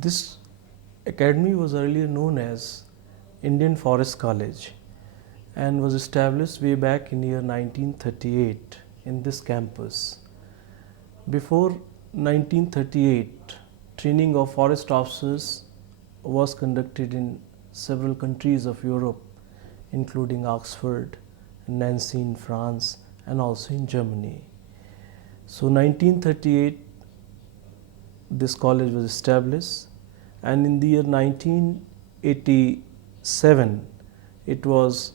This academy was earlier known as Indian Forest College and was established way back in year 1938 in this campus. Before 1938, training of forest officers was conducted in several countries of Europe, including Oxford, Nancy in France, and also in Germany. So 1938, this college was established, and in the year 1987, it was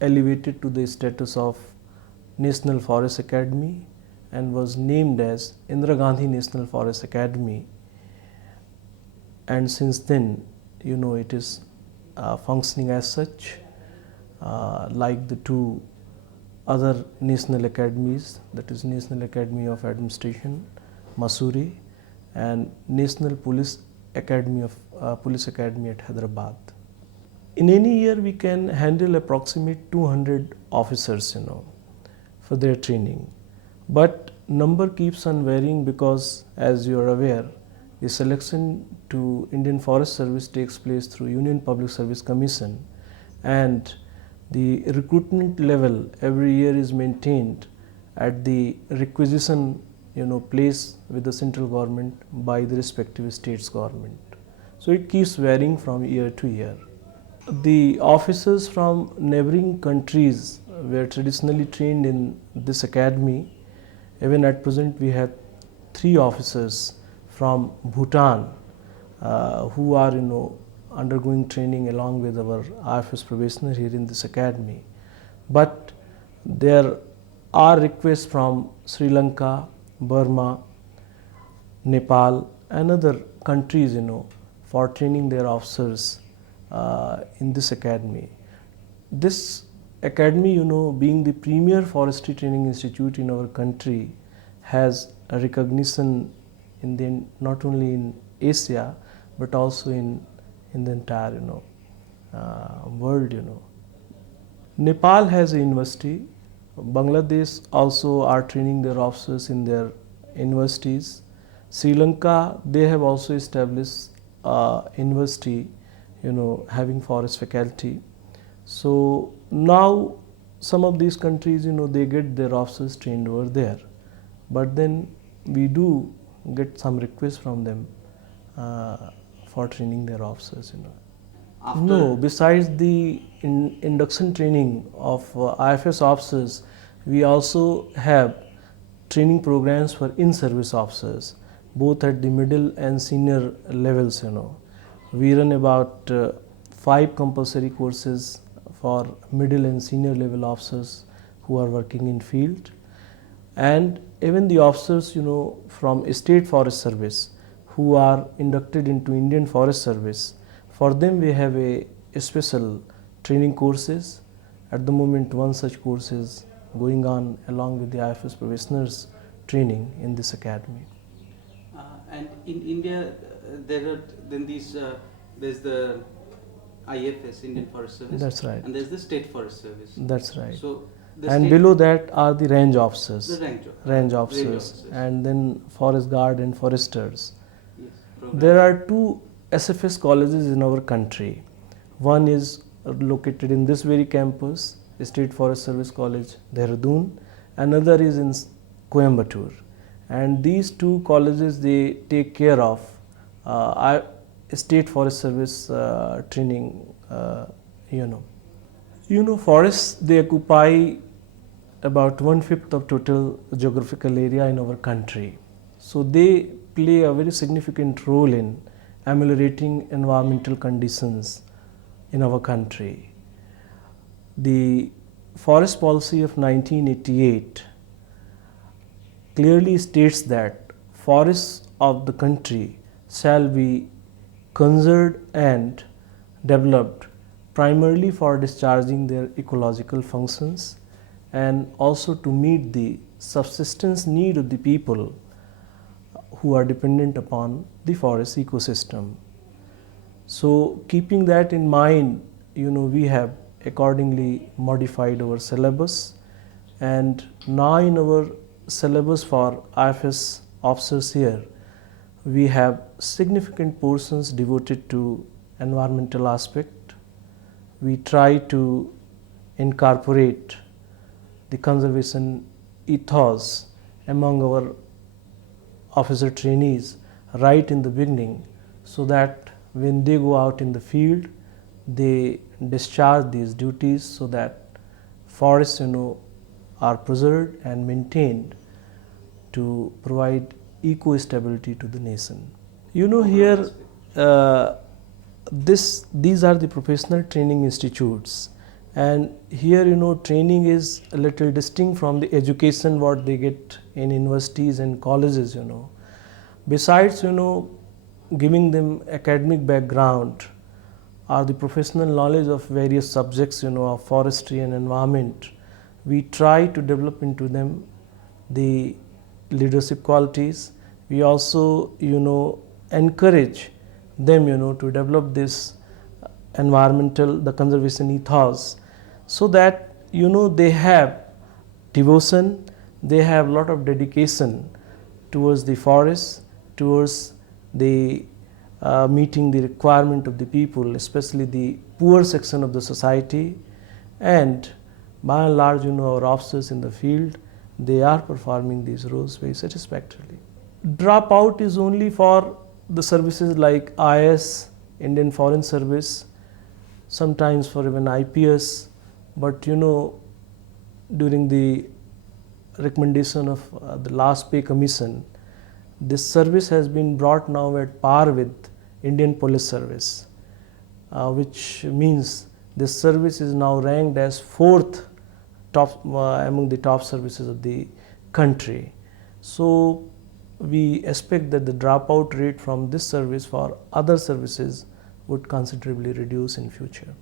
elevated to the status of National Forest Academy and was named as Indira Gandhi National Forest Academy. And since then, it is functioning as such, like the two other national academies, that is National Academy of Administration, Mussoorie, and National Police Academy at Hyderabad. In any year, we can handle approximate 200 officers, for their training. But number keeps on varying because, as you are aware, the selection to Indian Forest Service takes place through Union Public Service Commission, and the recruitment level every year is maintained at the requisition place with the central government by the respective states government. So it keeps varying from year to year. The officers from neighboring countries were traditionally trained in this academy. Even at present, we have 3 officers from Bhutan who are undergoing training along with our IFS probationer here in this academy. But there are requests from Sri Lanka, Burma, Nepal, and other countries for training their officers in this academy. This academy, being the premier forestry training institute in our country, has a recognition not only in Asia but also in the entire world. Nepal has a university. Bangladesh also are training their officers in their universities. Sri Lanka, they have also established a university having forest faculty. So now some of these countries they get their officers trained over there, but then we do get some requests from them for training their officers. No, besides the induction training of IFS officers, we also have training programs for in-service officers, both at the middle and senior levels. We run about 5 compulsory courses for middle and senior level officers who are working in field, and even the officers from State Forest Service who are inducted into Indian Forest Service. For them, we have a special training courses. At the moment, one such course is going on along with the IFS probationers training in this academy. And in India, there are then there's the IFS, Indian Forest Service. That's right. And there's the State Forest Service. That's right. So and below that are the range officers. The range officers, and then forest guard and foresters. Yes, there are 2 SFS colleges in our country. One is located in this very campus, State Forest Service College, Dehradun. Another is in Coimbatore. And these 2 colleges, they take care of State Forest Service training. Forests, they occupy about 1/5 of total geographical area in our country. So they play a very significant role in ameliorating environmental conditions in our country. The forest policy of 1988 clearly states that forests of the country shall be conserved and developed primarily for discharging their ecological functions and also to meet the subsistence need of the people who are dependent upon the forest ecosystem. So keeping that in mind, we have accordingly modified our syllabus, and now in our syllabus for IFS officers here, We have significant portions devoted to environmental aspect. We try to incorporate the conservation ethos among our officer trainees right in the beginning, so that when they go out in the field, they discharge these duties so that forests are preserved and maintained to provide eco-stability to the nation. Here these are the professional training institutes, and here training is a little distinct from the education what they get in universities and colleges. Besides giving them academic background or the professional knowledge of various subjects of forestry and environment, we try to develop into them the leadership qualities. We also encourage them to develop this the conservation ethos, so that they have devotion, they have lot of dedication towards the forest, towards the meeting the requirement of the people, especially the poor section of the society. And by and large our officers in the field, they are performing these roles very satisfactorily. Dropout is only for the services like IS, Indian Foreign Service, sometimes for even IPS, but during the recommendation of the last pay commission, this service has been brought now at par with Indian Police Service, which means this service is now ranked as fourth top among the top services of the country. So we expect that the dropout rate from this service for other services would considerably reduce in future.